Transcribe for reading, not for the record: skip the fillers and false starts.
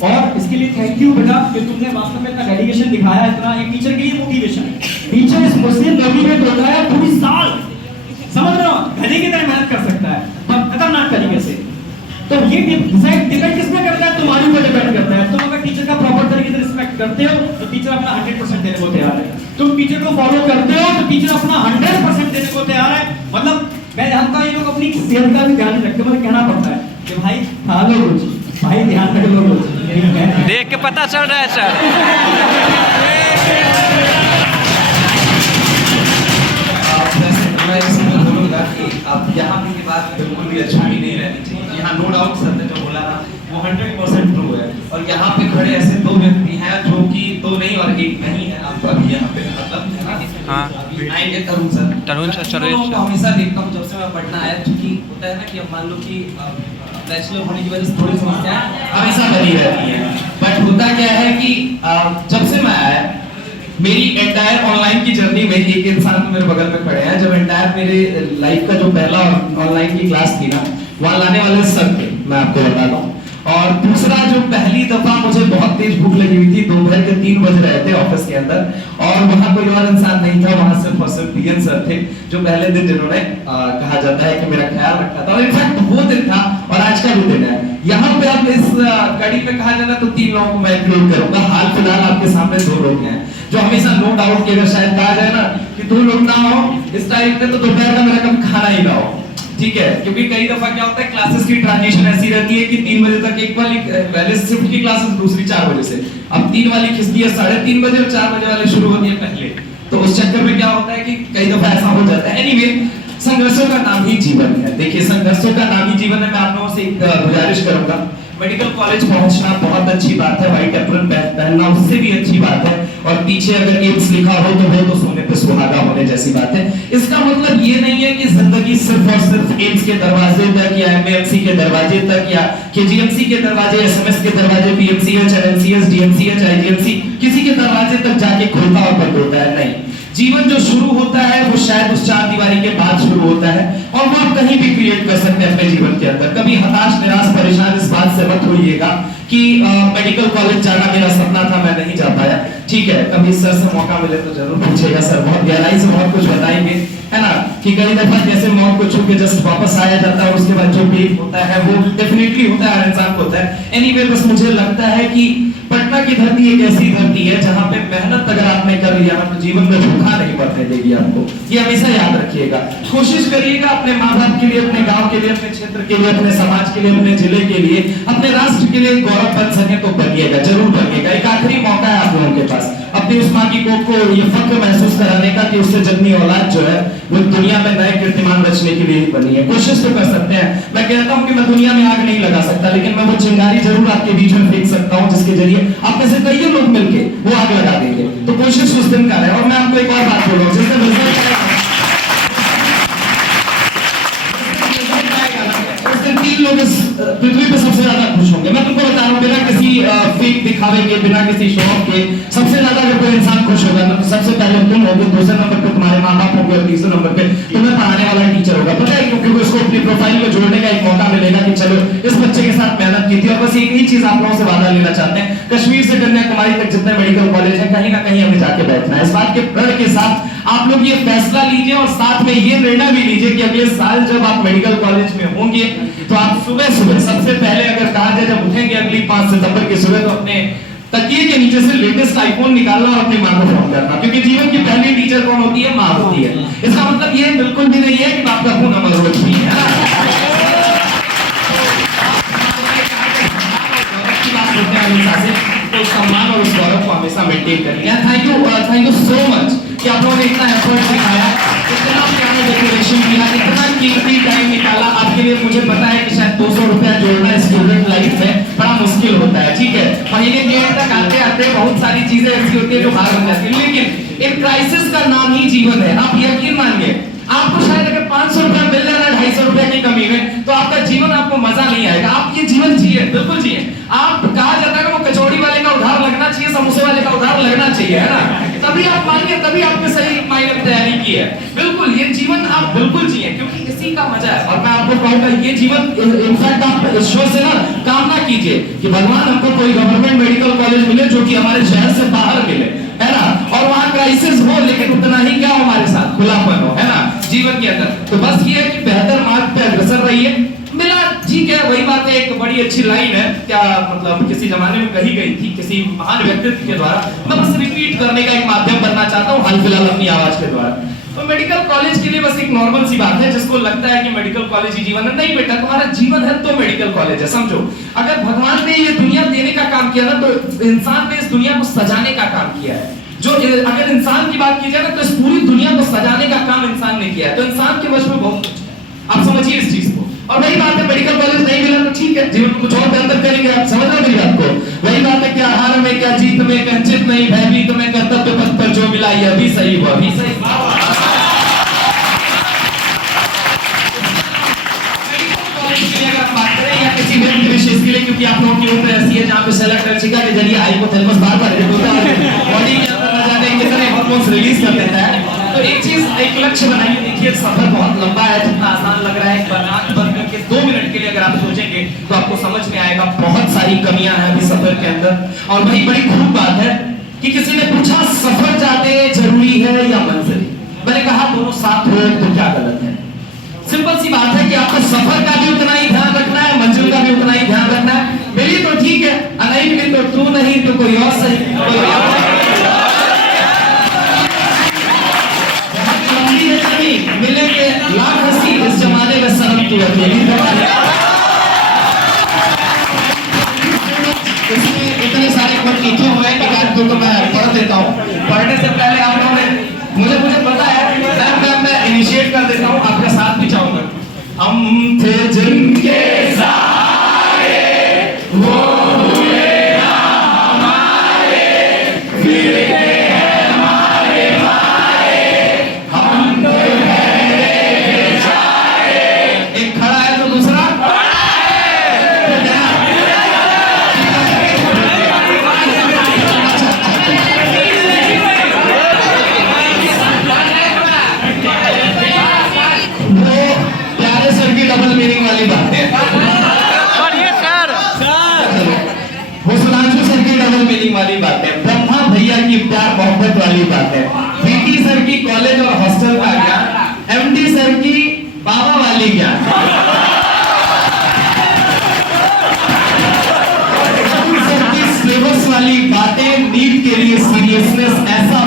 और इसके लिए थैंक यू बेटा कि तुमने वास्तव में इतना डेडिकेशन दिखाया, इतना एक टीचर के लिए मोटिवेशन है। टीचर इस मुस्लिम मोटिवेट होता है पूरी साल, समझ रहे हो, गधे की तरह मेहनत कर सकता है खतरनाक तरीके से। तो ये डिपेंड किसमें करता है? तुम्हारे ऊपर डिपेंड करता है। तुम अगर टीचर का प्रॉपर तरीके से रिस्पेक्ट करते हो तो टीचर अपना 100% देने को तैयार है। तुम टीचर को फॉलो करते हो तो टीचर अपना 100% देने को तैयार है। मतलब मैं जानता हूं ये लोग अपनी सेहत का भी ध्यान रखते हैं, मुझे कहना पड़ता है कि भाई खा लो कुछ, भाई ध्यान रख लो कुछ, देख के पता चल रहा है सर। मैं इसमें बोलूँगा कि अब यहाँ पे की बात बिल्कुल भी अच्छी नहीं रहनी चाहिए। यहाँ नो डाउट सर ने जो बोला ना वो 100% ट्रू है। और यहाँ पे खड़े ऐसे दो व्यक्ति हैं जो कि दो नहीं और एक नहीं है। आपको अभी यहाँ पे मतलब है ना, हाँ आएंगे तरुण सर चलो। मैं हमेशा देखता हूँ जब से मैं पढ़ना आया, क्योंकि होता है ना कि अब मान लो कि बैचलर होने की वजह से थोड़ी समस्या हमेशा बनी रहती है। बट होता क्या है कि जब से मैं आया मेरी एंटायर ऑनलाइन की जर्नी में एक इंसान तो मेरे बगल में खड़े हैं, जब एंटायर मेरे लाइफ का जो पहला ऑनलाइन की क्लास थी ना, वहाँ लाने वाले सर थे, मैं आपको बताता हूँ। और दूसरा जो पहली दफा मुझे बहुत तेज भूख लगी हुई थी, दोपहर के 3 बज रहे थे ऑफिस के अंदर, और वहाँ कोई और इंसान नहीं था, वहाँ सिर्फ और सिर्फ पीएन सर थे, जो पहले दिन जिन्होंने कहा जाता है कि मेरा ख्याल रखा था। और इनफैक्ट वो दिन था और आज का भी दिन है। यहाँ पे अब इस कड़ी पे कहा जाना तो 3 लोगों को मैं इंक्लूड करूंगा। हाल फिलहाल आपके सामने 2 लोग हैं जो हमेशा नो डाउट कि अगर शायद कहा जाए ना कि 2 लोग ना हो इस टाइम पे तो दोपहर का मेरा कभी खाना ही ना हो, ठीक है। क्योंकि कई दफा क्या होता है क्लासेस की ट्रांजिशन ऐसी रहती है कि 3 बजे तक एक वाली पहले शिफ्ट की क्लासेस दूसरी 4 बजे से, अब 3 वाली खिसती है 3:30 बजे और 4 बजे वाली शुरू होती है पहले। तो उस चक्कर में क्या होता है कि कई दफा ऐसा हो जाता है। एनीवे, संघर्षों का नाम ही जीवन है। देखिए संघर्षों का नाम ही जीवन है। मैं आप लोगों से एक गुजारिश करूंगा, मेडिकल कॉलेज पहुंचना बहुत अच्छी बात है, व्हाइट एप्रन पहनना उससे भी अच्छी बात है, और पीछे अगर एम्स लिखा हो तो वो तो सोने पे सुहागा होने जैसी बात है। इसका मतलब ये नहीं है कि जिंदगी सिर्फ और सिर्फ एम्स के दरवाजे तक या एमएमसी के दरवाजे तक या केजीएमसी के दरवाजे, एसएमएस के दरवाजे, पीएमसीएच, एनएमसीएस, डीएमसीएच, आईजीएमसी किसी के दरवाजे तक जाके खुलता और बंद होता है, नहीं। जीवन जो शुरू होता है वो शायद उस 4 दीवारी के बाद शुरू होता है, और वो आप कहीं भी क्रिएट कर सकते हैं अपने जीवन के अंदर। कभी हताश, निराश, परेशान इस बात से मत होइएगा कि मेडिकल कॉलेज जाना मेरा सपना था, मैं नहीं जा पाया। ठीक है, कभी सर से मौका मिले तो जरूर पूछिएगा, सर बहुत गहराई से बहुत कुछ बताएंगे, है ना। कि कई दफा जैसे मौत को छू के जस्ट वापस आया जाता है और उसके बाद जो पेन होता है वो डेफिनेटली होता है, हर इंसान को होता है। एनीवे, बस मुझे लगता है कि पटना की धरती एक ऐसी धरती है जहां पे मेहनत अगर आपने कर लिया ना तो जीवन में धोखा नहीं बढ़ने देगी आपको। ये हमेशा याद रखिएगा। कोशिश करिएगा अपने माँ बाप के लिए, अपने गांव के लिए, अपने क्षेत्र के लिए, अपने समाज के लिए, अपने जिले के लिए, अपने राष्ट्र के लिए गौरव बन सके तो बनिएगा, जरूर बनिएगा। एक आखिरी मौका है आप लोगों के पास अपनी उस माँ की कोख को ये फख्र महसूस कराने का कि उससे जन्मी औलाद जो है वो दुनिया में नए कीर्तिमान रचने के लिए बनी है। कोशिश तो कर सकते हैं। मैं कहता हूँ कि मैं दुनिया में आग नहीं लगा सकता, लेकिन मैं वो चिंगारी जरूर आपके बीच में फेंक सकता हूँ जिसके जरिए आप में से कई लोग मिलके वो आग लगा देंगे। तो कोशिश उस दिन का है। और मैं आपको एक और बात बोल रहा हूँ, जिससे लोग इस पृथ्वी पे सबसे ज्यादा खुश होंगे। मैं तुमको बता रहा हूँ, बिना किसी फेक दिखावे के, बिना किसी शो ऑफ के, सबसे ज्यादा अगर कोई इंसान खुश होगा ना तो सबसे पहले तुम होगे, दूसरे नंबर पे तुम्हारे माँ बाप होंगे, और तीसरे नंबर पे तुम्हें पढ़ाने वाला टीचर होगा। पता है क्योंकि उसको अपनी प्रोफाइल में जोड़ने का एक मौका मिलेगा कि चलो इस बच्चे के साथ मेहनत की थी। और बस एक ही चीज आप लोगों से वादा लेना चाहते हैं, कश्मीर से कन्याकुमारी तक जितने मेडिकल कॉलेज है कहीं ना कहीं हमें जाके बैठना है। इस बात के प्रण के साथ आप लोग ये फैसला लीजिए और साथ में ये निर्णय भी लीजिए कि अगले साल जब आप मेडिकल कॉलेज में होंगे तो आप सुबह सुबह सबसे पहले अगर कहा जाए जब उठेंगे अगली 5 सितंबर की सुबह तो अपने तकिए के नीचे से लेटेस्ट आईफोन निकालना और अपनी माँ को फोन करना, क्योंकि जीवन की पहली टीचर कौन होती है? माँ होती है। इसका मतलब ये बिल्कुल भी नहीं है कि आपका खून अमर हो चुकी है ना। तो सम्मान और उस गौरव को हमेशा मेंटेन करेंगे। थैंक यू सो मच कि आप लोगों ने इतना एफर्ट दिखाया, इतना प्यारा डेकोरेशन किया, इतना कीमती टाइम निकाला आपके लिए। मुझे पता है कि शायद 200 रुपया जोड़ना स्टूडेंट लाइफ में बड़ा मुश्किल होता है, ठीक है। महीने के एंड तक आते आते बहुत सारी चीजें ऐसी होती है जो बाहर हो जाती है, लेकिन एक क्राइसिस का नाम ही जीवन है। आप यकीन मानिए, आपको शायद अगर 500 रुपया मिल जाए ना 250 रुपया की कमी में, तो आपका जीवन आपको मजा नहीं आएगा। आप ये जीवन जिए, बिल्कुल जिए। आप कहा जाता है कि वो कचौड़ी वाले का उधार लगना चाहिए, समोसे वाले का उधार लगना चाहिए, है ना। तभी आप मानिए, तभी आपने सही मायने में तैयारी की है। बिल्कुल ये जीवन आप बिल्कुल जिए, क्योंकि इसी का मजा है। और मैं आपको कहूंगा ये जीवन, इनफैक्ट आप ईश्वर से ना कामना कीजिए कि भगवान हमको कोई तो बस ये है कि बेहतर मार्ग पे अग्रसर रहिए। मिला ठीक है, वही बात है, एक बड़ी अच्छी लाइन है, क्या मतलब किसी जमाने में कही गई थी किसी महान व्यक्तित्व के द्वारा, मैं बस रिपीट करने का एक माध्यम बनना चाहता हूँ हाल फिलहाल अपनी आवाज के द्वारा। तो मेडिकल कॉलेज के लिए बस एक नॉर्मल सी बात है, जिसको लगता है कि मेडिकल कॉलेज ही जीवन है, नहीं बेटा, तुम्हारा जीवन है तो मेडिकल कॉलेज है। समझो, अगर भगवान ने ये दुनिया देने का काम किया ना, तो इंसान ने इस दुनिया को सजाने का काम किया है। जो अगर इंसान की बात की जाए ना, तो इस पूरी दुनिया को सजाने का काम इंसान ने किया है। तो इंसान के वश में बहुत कुछ है, आप समझिए इस चीज को। और वही बात है, मेडिकल कॉलेज नहीं मिला तो ठीक है, जीवन को कुछ और बेहतर करेंगे, आप समझ रहे हो मेरी बात को। वही बात है, क्या हार में क्या जीत में, कंचित नहीं भयभीत में, कर्तव्य पथ पर जो मिला यह भी सही हुआ, भी सही। किसी व्यक्ति विशेष के लिए, क्योंकि आप लोगों की उम्र ऐसी है जहां पे सेलर टर्चिका के जरिए हाइपोथैलेमस बार-बार बॉडी के अंदर न जाने कितने हार्मोन्स रिलीज कर देता है। तो एक चीज, एक लक्ष्य बनाइए। देखिए सफर बहुत लंबा है, जितना आसान लग रहा है, एक बंद करके 2 मिनट के लिए अगर आप सोचेंगे तो आपको समझ में आएगा बहुत सारी कमियां हैं अभी सफर के अंदर। और वही बड़ी खूब बात है कि किसी ने पूछा सफर जाते जरूरी है या मंजिल, मैंने कहा दोनों साथ हो तो क्या गलत है। सिंपल सी बात है कि आपको सफर का भी उतना ही ध्यान रखना है, मंजिल का भी उतना ही ध्यान रखना है। मिली तो ठीक है, नहीं मिली तो तू नहीं तो कोई और सही, कोई और मिलेंगे लाख हंसी, इस जमाने में शर्म की अकेली दवाई। इसमें इतने सारे कोट लिखे हुए हैं कि आज तो मैं पढ़ देता हूँ। पढ़ने से पहले आप लोगों ने मुझे पता है, मैं इनिशिएट कर देता हूँ, आपका साथ भी चाहूंगा। हम थे जिनके सहारे वो हुए ना हमारे, फिर गए हमारे मारे, हम तो एक खड़ा है तो दूसरा डबल मीनिंग वाली बात है। वो सुनांशु सर की डबल मीनिंग वाली बात है, ब्रह्मा भैया की प्यार मोहब्बत वाली बात है, पीटी सर की कॉलेज और हॉस्टल का ज्ञान, एमडी सर की बाबा वाली ज्ञान, सर की सिलेबस वाली बातें, नीट के लिए सीरियसनेस, ऐसा